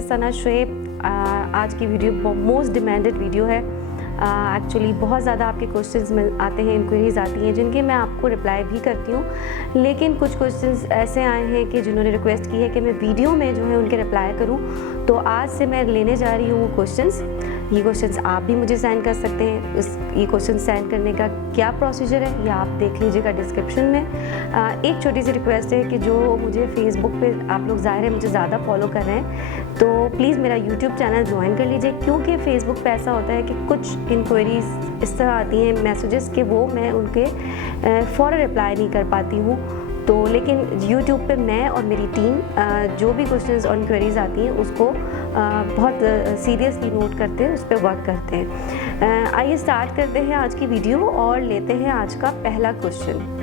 से सना शुएब। आज की वीडियो मोस्ट डिमांडेड वीडियो है। एक्चुअली बहुत ज़्यादा आपके क्वेश्चंस आते हैं, इंक्वायरीज़ आती हैं जिनके मैं आपको रिप्लाई भी करती हूँ, लेकिन कुछ क्वेश्चंस ऐसे आए हैं कि जिन्होंने रिक्वेस्ट की है कि मैं वीडियो में जो है उनके रिप्लाई करूँ। तो आज से मैं लेने जा रही हूँ वो क्वेश्चंस। ये क्वेश्चंस आप भी मुझे सेंड कर सकते हैं। ये क्वेश्चन सेंड करने का क्या प्रोसीजर है ये आप देख लीजिएगा डिस्क्रिप्शन में। एक छोटी सी रिक्वेस्ट है कि जो मुझे फेसबुक पे आप लोग ज़ाहिर है मुझे ज़्यादा फॉलो कर रहे हैं, तो प्लीज़ मेरा यूट्यूब चैनल ज्वाइन कर लीजिए, क्योंकि फेसबुक पे ऐसा होता है कि कुछ इंक्वायरीज़ इस तरह आती हैं मैसेजेस के वो मैं उनके फ़ौरन रिप्लाई नहीं कर पाती हूँ। तो लेकिन यूट्यूब पे मैं और मेरी टीम जो भी क्वेश्चंस और इंक्वायरीज़ आती हैं उसको बहुत सीरियसली नोट करते हैं, उस पर वर्क करते हैं। आइए स्टार्ट करते हैं आज की वीडियो और लेते हैं आज का पहला क्वेश्चन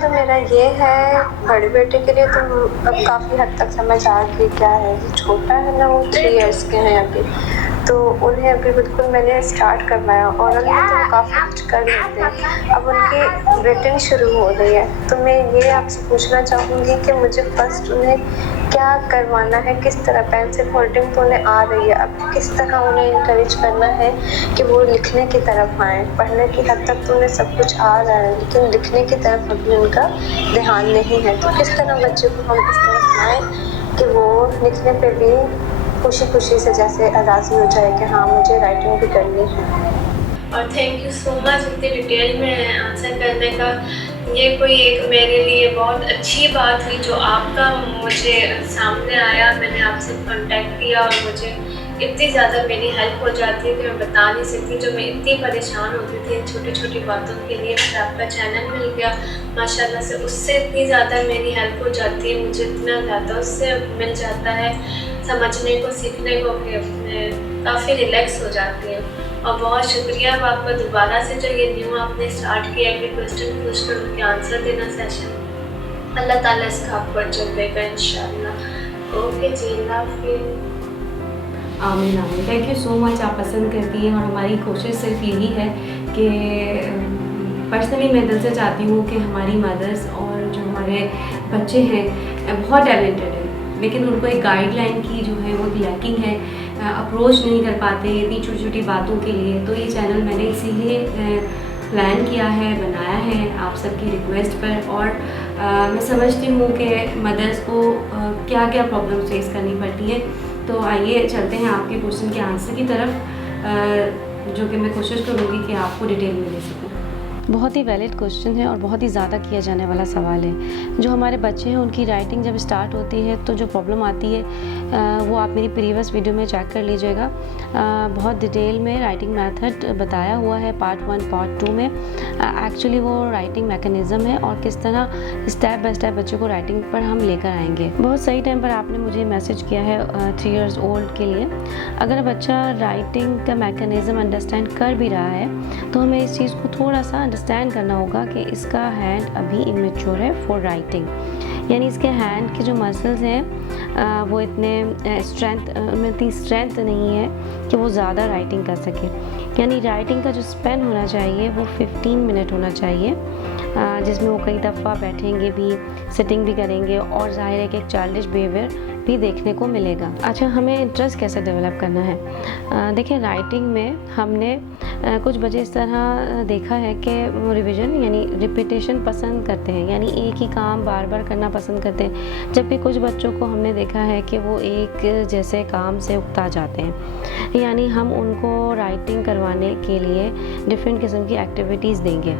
तो मेरा ये है, बड़े बेटे के लिए तो अब काफ़ी हद तक समझ आ गई क्या है। छोटा है ना, वो 3 इयर्स के हैं अभी, तो उन्हें अभी बिल्कुल मैंने स्टार्ट करवाया और अभी तो काफ़ी कुछ कर लेते हैं। अब उनकी रेटिंग शुरू हो रही है, तो मैं ये आपसे पूछना चाहूँगी कि मुझे फर्स्ट उन्हें क्या करवाना है, किस तरह पेंसिल होल्डिंग तो उन्हें आ रही है, अब किस तरह उन्हें इंकरेज करना है कि वो लिखने की तरफ आएँ। पढ़ने की हद तक तो उन्हें सब कुछ आ रहा है, लेकिन लिखने की तरफ अभी उनका ध्यान नहीं है। तो किस तरह बच्चे को हम इस तरफ लाएँ कि वो लिखने पे भी खुशी खुशी से जैसे राज़ी हो जाए कि हाँ मुझे राइटिंग भी करनी है। और थैंक यू सो मच इतनी डिटेल में आंसर करने का। ये कोई एक मेरे लिए बहुत अच्छी बात हुई जो आपका मुझे सामने आया, मैंने आपसे कांटेक्ट किया और मुझे इतनी ज़्यादा मेरी हेल्प हो जाती है कि मैं बता नहीं सकती। जो मैं इतनी परेशान होती थी छोटी छोटी बातों के लिए, फिर आपका चैनल मिल गया माशाल्लाह से, उससे इतनी ज़्यादा मेरी हेल्प हो जाती है, मुझे इतना ज़्यादा उससे मिल जाता है समझने को, सीखने को, कि काफ़ी रिलैक्स हो जाती है। और बहुत शुक्रिया आपका दोबारा से जो ये न्यू आपने स्टार्ट किया कि क्वेश्चन पूछ कर उनके आंसर देना सेशन। अल्लाह ताला इसका आपको अजर देगा इंशाल्लाह। ओके जी, अल्लाह हाफ़िज़। आमीन आमीन। Thank you so much. आप पसंद करती हैं और हमारी कोशिश सिर्फ यही है कि पर्सनली मैं दिल से चाहती हूँ कि हमारी मदर्स और जो हमारे बच्चे हैं बहुत टैलेंटेड हैं, लेकिन उनको एक गाइडलाइन की जो है वो लैकिंग है, अप्रोच नहीं कर पाते इतनी छोटी छोटी बातों के लिए। तो ये चैनल मैंने इसीलिए प्लान किया है, बनाया है आप सबकी रिक्वेस्ट पर। और मैं समझती हूँ कि मदर्स को क्या क्या प्रॉब्लम फेस करनी पड़ती है। तो आइए चलते हैं आपके क्वेश्चन के आंसर की तरफ, जो कि मैं कोशिश करूँगी कि आपको डिटेल में दे सकूँ। बहुत ही वैलिड क्वेश्चन है और बहुत ही ज़्यादा किया जाने वाला सवाल है। जो हमारे बच्चे हैं उनकी राइटिंग जब स्टार्ट होती है तो जो प्रॉब्लम आती है वो आप मेरी प्रीवियस वीडियो में चेक कर लीजिएगा। बहुत डिटेल में राइटिंग मेथड बताया हुआ है पार्ट 1 पार्ट 2 में। एक्चुअली वो राइटिंग मैकेनिज़्म है और किस तरह स्टेप बाय स्टेप बच्चों को राइटिंग पर हम लेकर आएंगे। बहुत सही टाइम पर आपने मुझे मैसेज किया है 3 इयर्स ओल्ड के लिए। अगर बच्चा राइटिंग का मैकेनिज़्म अंडरस्टैंड कर भी रहा है तो हमें इस चीज़ को थोड़ा सा अंडरस्टैंड करना होगा कि इसका हैंड अभी इमेच्योर है फॉर राइटिंग, यानी इसके हैंड के जो मसल्स हैं वो इतने उनमें इतनी स्ट्रेंथ नहीं है कि वो ज़्यादा राइटिंग कर सके। यानी राइटिंग का जो स्पेन होना चाहिए वो 15 मिनट होना चाहिए, जिसमें वो कई दफ़ा बैठेंगे भी, सिटिंग भी करेंगे और जाहिर है कि एक चाइल्डिश बिहेवियर भी देखने को मिलेगा। अच्छा, हमें इंटरेस्ट कैसे डेवलप करना है? देखिए, राइटिंग में हमने कुछ बच्चे इस तरह देखा है कि वो रिवीजन यानी रिपीटेशन पसंद करते हैं, यानी एक ही काम बार बार करना पसंद करते हैं, जबकि कुछ बच्चों को हमने देखा है कि वो एक जैसे काम से उकता जाते हैं। यानी हम उनको राइटिंग करवाने के लिए डिफरेंट किस्म की एक्टिविटीज़ देंगे।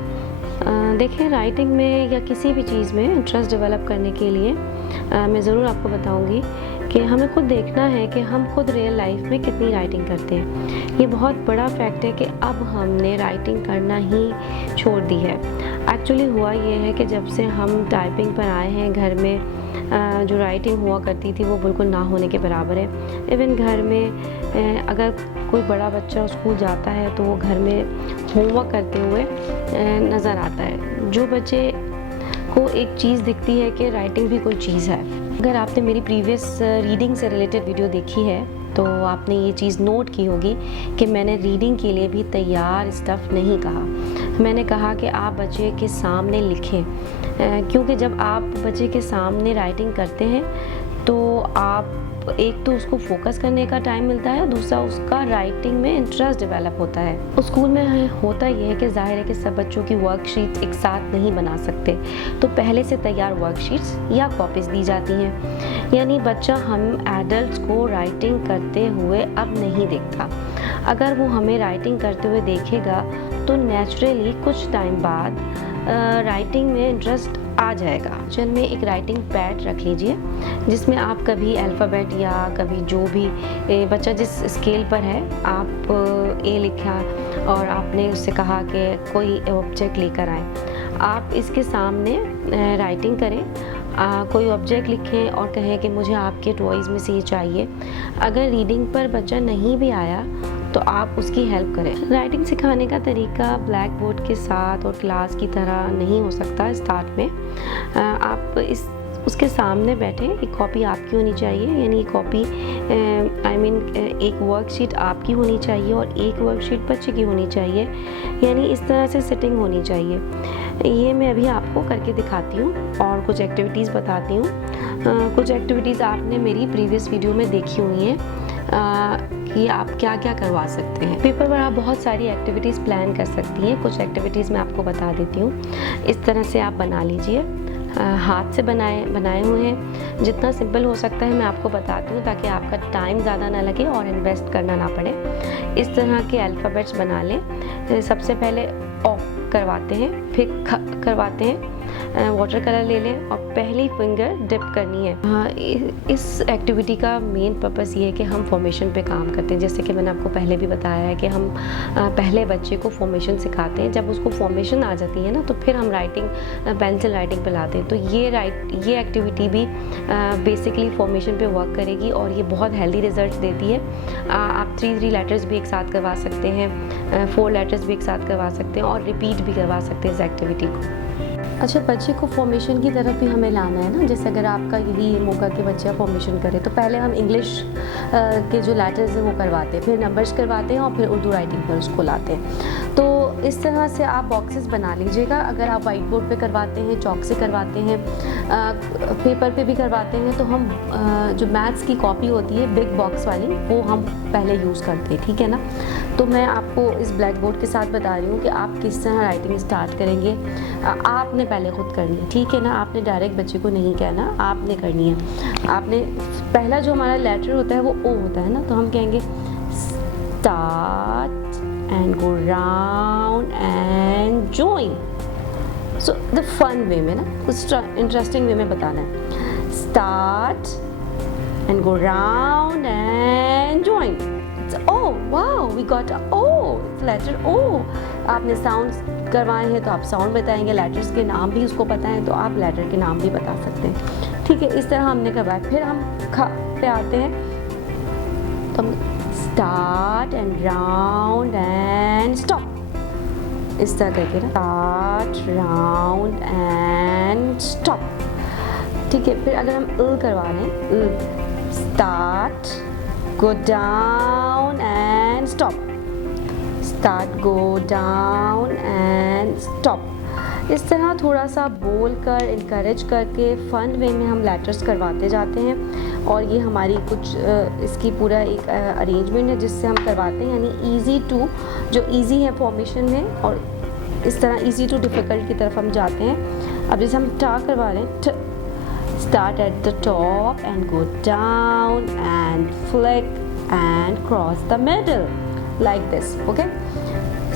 देखिए, राइटिंग में या किसी भी चीज़ में इंटरेस्ट डेवलप करने के लिए मैं ज़रूर आपको बताऊंगी कि हमें खुद देखना है कि हम खुद रियल लाइफ में कितनी राइटिंग करते हैं। ये बहुत बड़ा फैक्ट है कि अब हमने राइटिंग करना ही छोड़ दी है। एक्चुअली हुआ ये है कि जब से हम टाइपिंग पर आए हैं, घर में जो राइटिंग हुआ करती थी वो बिल्कुल ना होने के बराबर है। इवन घर में अगर कोई बड़ा बच्चा स्कूल जाता है तो वो घर में होमवर्क करते हुए नज़र आता है। जो बच्चे को एक चीज़ दिखती है कि राइटिंग भी कोई चीज़ है। अगर आपने मेरी प्रीवियस रीडिंग से रिलेटेड वीडियो देखी है तो आपने ये चीज़ नोट की होगी कि मैंने रीडिंग के लिए भी तैयार स्टफ़ नहीं कहा। मैंने कहा कि आप बच्चे के सामने लिखें, क्योंकि जब आप बच्चे के सामने राइटिंग करते हैं तो आप एक तो उसको फोकस करने का टाइम मिलता है, दूसरा उसका राइटिंग में इंटरेस्ट डेवलप होता है। उस स्कूल में होता ये है कि जाहिर है कि सब बच्चों की वर्कशीट्स एक साथ नहीं बना सकते, तो पहले से तैयार वर्कशीट्स या कॉपीज़ दी जाती हैं। यानी बच्चा हम एडल्ट्स को राइटिंग करते हुए अब नहीं देखता। अगर वो हमें राइटिंग करते हुए देखेगा तो नेचुरली कुछ टाइम बाद राइटिंग में इंटरेस्ट आ जाएगा। किचन में एक राइटिंग पैड रख लीजिए जिसमें आप कभी अल्फ़ाबेट या कभी जो भी बच्चा जिस स्केल पर है, आप ए लिखा और आपने उससे कहा कि कोई ऑब्जेक्ट लेकर आए, आप इसके सामने राइटिंग करें। कोई ऑब्जेक्ट लिखें और कहें कि मुझे आपके टॉयज़ में से ये चाहिए। अगर रीडिंग पर बच्चा नहीं भी आया तो आप उसकी हेल्प करें। राइटिंग सिखाने का तरीका ब्लैक बोर्ड के साथ और क्लास की तरह नहीं हो सकता। स्टार्ट में आप उसके सामने बैठे, एक कॉपी आपकी होनी चाहिए, यानी कॉपी एक वर्कशीट आपकी होनी चाहिए और एक वर्कशीट बच्चे की होनी चाहिए, यानी इस तरह से सेटिंग होनी चाहिए। ये मैं अभी आपको करके दिखाती हूँ और कुछ एक्टिविटीज़ बताती हूँ। कुछ एक्टिविटीज़ आपने मेरी प्रीवियस वीडियो में देखी हुई हैं कि आप क्या क्या करवा सकते हैं। पेपर पर आप बहुत सारी एक्टिविटीज़ प्लान कर सकती हैं। कुछ एक्टिविटीज़ मैं आपको बता देती हूँ। इस तरह से आप बना लीजिए, हाथ से बनाए हुए हैं। जितना सिंपल हो सकता है मैं आपको बताती हूँ ताकि आपका टाइम ज़्यादा ना लगे और इन्वेस्ट करना ना पड़े। इस तरह के अल्फ़ाबेट्स बना लें। सबसे पहले ओ करवाते हैं, फिर ख करवाते हैं, वाटर कलर ले लें और पहली फिंगर डिप करनी है। इस एक्टिविटी का मेन पर्पस ये है कि हम फॉर्मेशन पे काम करते हैं। जैसे कि मैंने आपको पहले भी बताया है कि हम पहले बच्चे को फॉर्मेशन सिखाते हैं। जब उसको फॉर्मेशन आ जाती है ना, तो फिर हम पेंसिल राइटिंग पे लाते हैं। तो ये एक्टिविटी भी बेसिकली फॉर्मेशन पे वर्क करेगी और ये बहुत हेल्दी रिजल्ट देती है। आप 3 लेटर्स भी एक साथ करवा सकते हैं, 4 लेटर्स भी एक साथ करवा सकते हैं और रिपीट भी करवा सकते हैं इस एक्टिविटी को। अच्छा, बच्चे को फॉर्मेशन की तरफ भी हमें लाना है ना। जैसे अगर आपका यही मौका कि बच्चा फॉर्मेशन करे, तो पहले हम इंग्लिश के जो लेटर्स हैं वो करवाते हैं, फिर नंबर्स करवाते हैं और फिर उर्दू राइटिंग पर उसको लाते हैं। तो इस तरह से आप बॉक्सेस बना लीजिएगा। अगर आप वाइट बोर्ड पे करवाते हैं, चॉक से करवाते हैं, पेपर पे भी करवाते हैं, तो हम जो मैथ्स की कॉपी होती है बिग बॉक्स वाली, वो हम पहले यूज़ करते हैं, ठीक है ना। तो मैं आपको इस ब्लैक बोर्ड के साथ बता रही हूँ कि आप किस तरह राइटिंग स्टार्ट करेंगे। आपने पहले खुद करनी है, ठीक है ना। आपने डायरेक्ट बच्चे को नहीं कहना, आपने करनी है। आपने पहला जो हमारा लेटर होता है वो ओ होता है ना, तो हम कहेंगे start and go round and join. So the fun way में ना, उस इंटरेस्टिंग वे में बताना है। Start and go round and join. Oh wow, we got a O, letter O। आपने साउंड्स करवाए हैं तो आप साउंड बताएंगे, लेटर्स के नाम भी उसको पता है तो आप लेटर के नाम भी बता सकते हैं, ठीक है। इस तरह हमने करवाया। फिर हम ख पे आते हैं, तो हम start and round and stop, इस तरह करके ना, स्टार्ट राउंड एंड स्टॉप, ठीक है। फिर अगर हम करवा रहे हैं, start, go down and stop, start, go down and stop। इस तरह थोड़ा सा बोल कर इंकरेज करके फ़न वे में हम लेटर्स करवाते जाते हैं। और ये हमारी कुछ इसकी पूरा एक अरेंजमेंट है जिससे हम करवाते हैं, यानी ईज़ी टू, जो ईज़ी है फॉर्मेशन में, और इस तरह ईज़ी टू डिफ़िकल्ट की तरफ हम जाते हैं। अब जैसे हम टा करवा रहे हैं, start at the top and go down and flick and cross the middle like this, okay।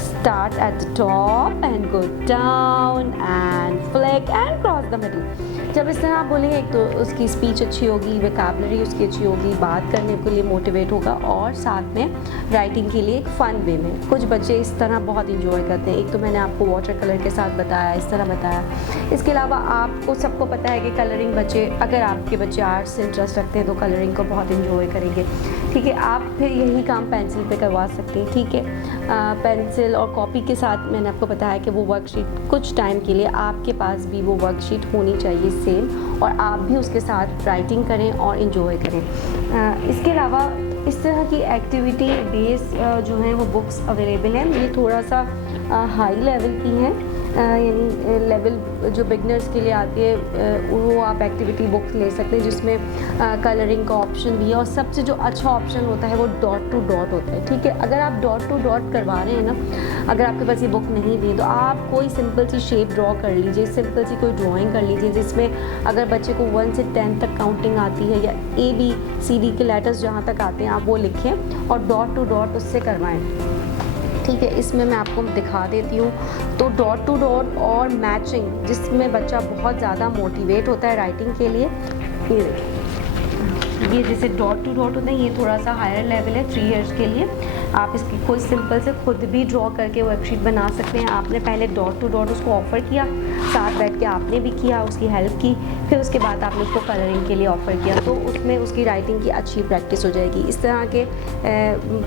Start at the top and go down and flick and cross the middle। जब इस तरह आप बोलेंगे, एक तो उसकी स्पीच अच्छी होगी, वोकैबुलरी उसकी अच्छी होगी, बात करने के लिए मोटिवेट होगा, और साथ में राइटिंग के लिए एक फ़न वे में। कुछ बच्चे इस तरह बहुत इंजॉय करते हैं। एक तो मैंने आपको वाटर कलर के साथ बताया, इस तरह बताया। इसके अलावा आपको सबको पता है कि कलरिंग बच्चे, अगर आपके बच्चे आर्ट्स से इंटरेस्ट रखते हैं तो कलरिंग को बहुत इंजॉय करेंगे, ठीक है। आप फिर यही काम पेंसिल पे करवा सकते हैं, ठीक है। पेंसिल और कॉपी के साथ मैंने आपको बताया कि वो वर्कशीट कुछ टाइम के लिए आपके पास भी वो वर्कशीट होनी चाहिए सेम, और आप भी उसके साथ राइटिंग करें और इन्जॉय करें। इसके अलावा इस तरह की एक्टिविटी बेस जो है वो बुक्स अवेलेबल हैं। ये थोड़ा सा हाई लेवल की हैं, यानी लेवल जो बिगनर्स के लिए आती है वो आप एक्टिविटी बुक ले सकते हैं जिसमें कलरिंग का ऑप्शन भी है। और सबसे जो अच्छा ऑप्शन होता है वो डॉट टू डॉट होता है, ठीक है। अगर आप डॉट टू डॉट करवा रहे हैं ना, अगर आपके पास ये बुक नहीं भी है तो आप कोई सिंपल सी शेप ड्रॉ कर लीजिए, सिंपल सी कोई ड्राइंग कर लीजिए जिसमें अगर बच्चे को 1 से 10 तक काउंटिंग आती है या ABCD के लेटर्स जहाँ तक आते हैं आप वो लिखें और डॉट टू डॉट उससे करवाएं, ठीक है। इसमें मैं आपको दिखा देती हूँ। तो डॉट टू डॉट और मैचिंग जिसमें बच्चा बहुत ज़्यादा मोटिवेट होता है राइटिंग के लिए, ये देखिए, ये जैसे डॉट टू डॉट होता है ये थोड़ा सा हायर लेवल है 3 इयर्स के लिए। आप इसकी कोई सिंपल से खुद भी ड्रॉ करके वर्कशीट बना सकते हैं। आपने पहले डॉट टू डॉट उसको ऑफ़र किया, साथ बैठ के आपने भी किया, उसकी हेल्प की, फिर उसके बाद आपने उसको कलरिंग के लिए ऑफ़र किया, तो उसमें उसकी राइटिंग की अच्छी प्रैक्टिस हो जाएगी। इस तरह के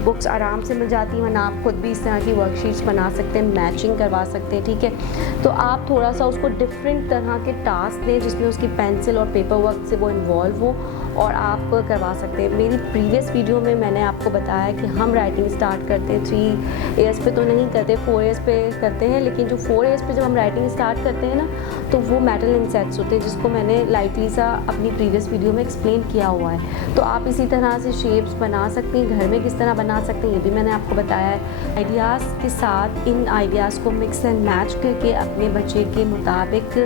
बुक्स आराम से मिल जाती हैं, वरना आप खुद भी इस तरह की वर्कशीट्स बना सकते हैं, मैचिंग करवा सकते हैं, ठीक है। तो आप थोड़ा सा उसको डिफरेंट तरह के टास्क दें जिसमें उसकी पेंसिल और पेपर वर्क से वो इन्वॉल्व हो और आप करवा सकते हैं। मेरी प्रीवियस वीडियो में मैंने आपको बताया कि हम राइटिंग स्टार्ट करते हैं 3 इयर्स पे तो नहीं करते, 4 इयर्स पे करते हैं, लेकिन जो 4 इयर्स पे जब हम राइटिंग स्टार्ट करते हैं ना तो वो मेटल इंसेक्ट्स होते हैं जिसको मैंने लाइटली सा अपनी प्रीवियस वीडियो में एक्सप्लेन किया हुआ है। तो आप इसी तरह से शेप्स बना सकते हैं, घर में किस तरह बना सकते हैं ये भी मैंने आपको बताया है। आइडियाज़ के साथ इन आइडियाज़ को मिक्स एंड मैच करके अपने बच्चे के मुताबिक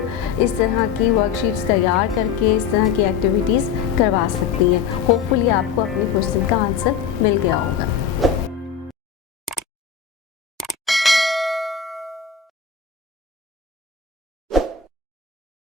इस तरह की वर्कशीट्स तैयार करके इस तरह की एक्टिविटीज़ करवा सकती हैं। होपफुली आपको अपने क्वेश्चन का आंसर मिल गया होगा।